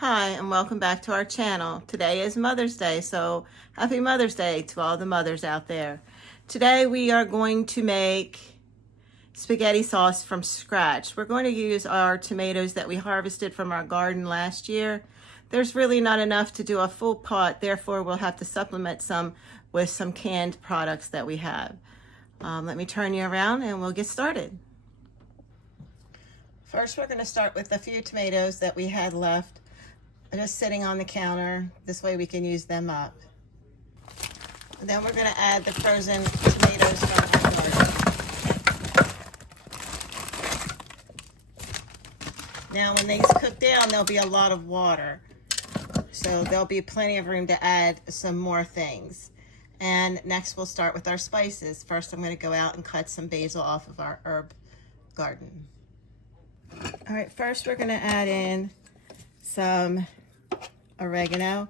Hi, and welcome back to our channel. Today is Mother's Day, so happy Mother's Day to all the mothers out there. Today we are going to make spaghetti sauce from scratch. We're going to use our tomatoes that we harvested from our garden last year. There's really not enough to do a full pot, therefore we'll have to supplement some with some canned products that we have. Let me turn you around and we'll get started. First, we're going to start with a few tomatoes that we had left just sitting on the counter. This way we can use them up. And then we're going to add the frozen tomatoes from our garden. Now when these cook down, there'll be a lot of water, so there'll be plenty of room to add some more things. And next we'll start with our spices. First I'm going to go out and cut some basil off of our herb garden. All right, first we're going to add in some oregano,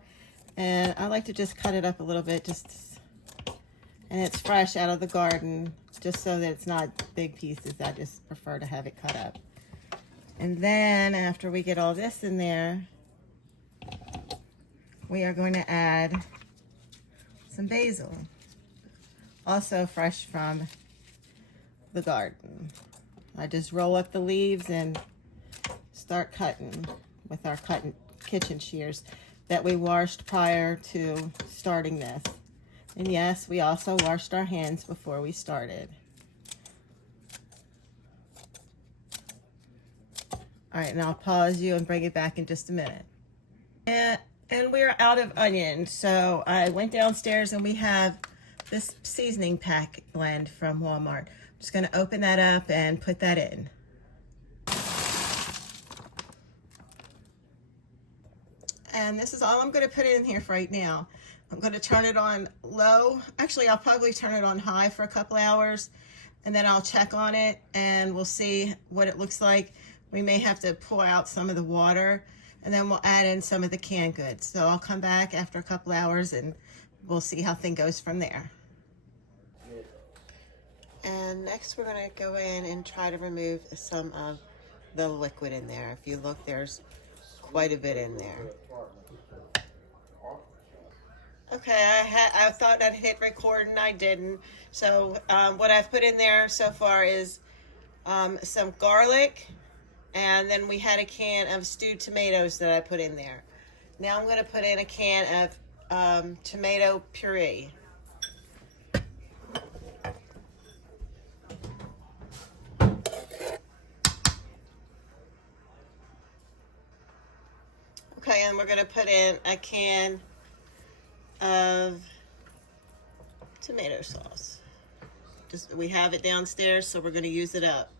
and I like to just cut it up a little bit, and it's fresh out of the garden, just so that it's not big pieces. I just prefer to have it cut up. And then after we get all this in there, we are going to add some basil, also fresh from the garden. I just roll up the leaves and start cutting with our kitchen shears that we washed prior to starting this. And yes, we also washed our hands before we started. All right, and I'll pause you and bring it back in just a minute. And we're out of onions, so I went downstairs and we have this seasoning pack blend from Walmart. I'm just gonna open that up and put that in. And this is all I'm going to put in here for right now. I'm going to turn it on low. Actually, I'll probably turn it on high for a couple hours, and then I'll check on it and we'll see what it looks like. We may have to pour out some of the water, and then we'll add in some of the canned goods. So I'll come back after a couple hours and we'll see how things goes from there. And next we're going to go in and try to remove some of the liquid in there. If you look, there's quite a bit in there. Okay, I thought I'd hit record and I didn't. So what I've put in there so far is some garlic, and then we had a can of stewed tomatoes that I put in there. Now I'm going to put in a can of tomato puree. Okay, and we're going to put in a can of tomato sauce. We have it downstairs, so we're going to use it up.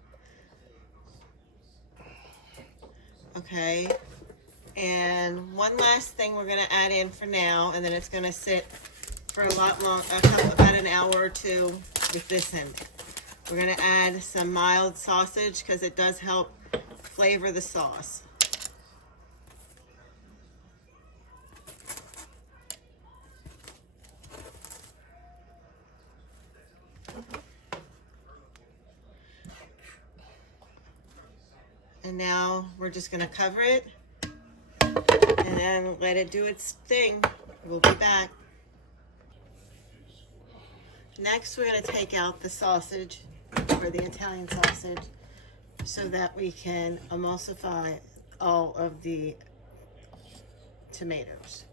Okay, and one last thing we're going to add in for now, and then it's going to sit for a lot long, about an hour or two with this in it. We're going to add some mild sausage because it does help flavor the sauce. And now we're just going to cover it and then let it do its thing. We'll be back. Next, we're going to take out the sausage, or the Italian sausage, so that we can emulsify all of the tomatoes.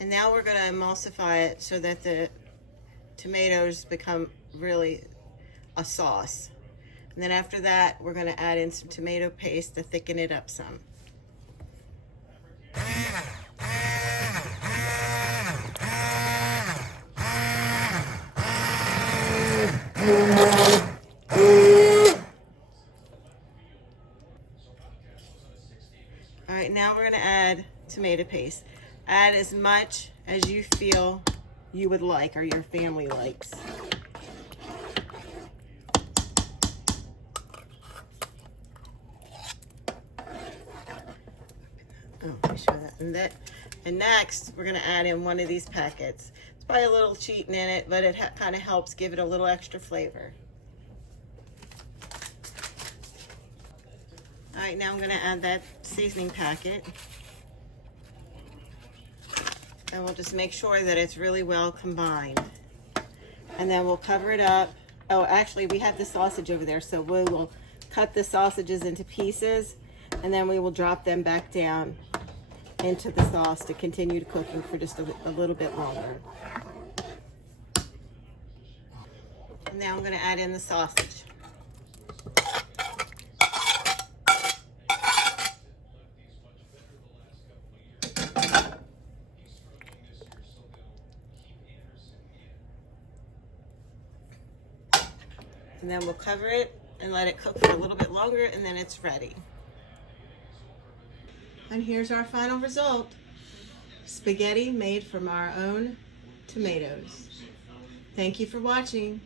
And now we're going to emulsify it so that the tomatoes become really a sauce. And then after that, we're going to add in some tomato paste to thicken it up some. All right, now we're going to add tomato paste. Add as much as you feel you would like, or your family likes. Oh, let me show that. And next, we're going to add in one of these packets. It's probably a little cheating in it, but it kind of helps give it a little extra flavor. All right, now I'm going to add that seasoning packet. And we'll just make sure that it's really well combined. And then we'll cover it up. Oh, actually, we have the sausage over there, so we will cut the sausages into pieces, and then we will drop them back down into the sauce to continue cooking for just a little bit longer. And now I'm going to add in the sausage. And then we'll cover it and let it cook for a little bit longer, and then it's ready. And here's our final result. Spaghetti made from our own tomatoes. Thank you for watching.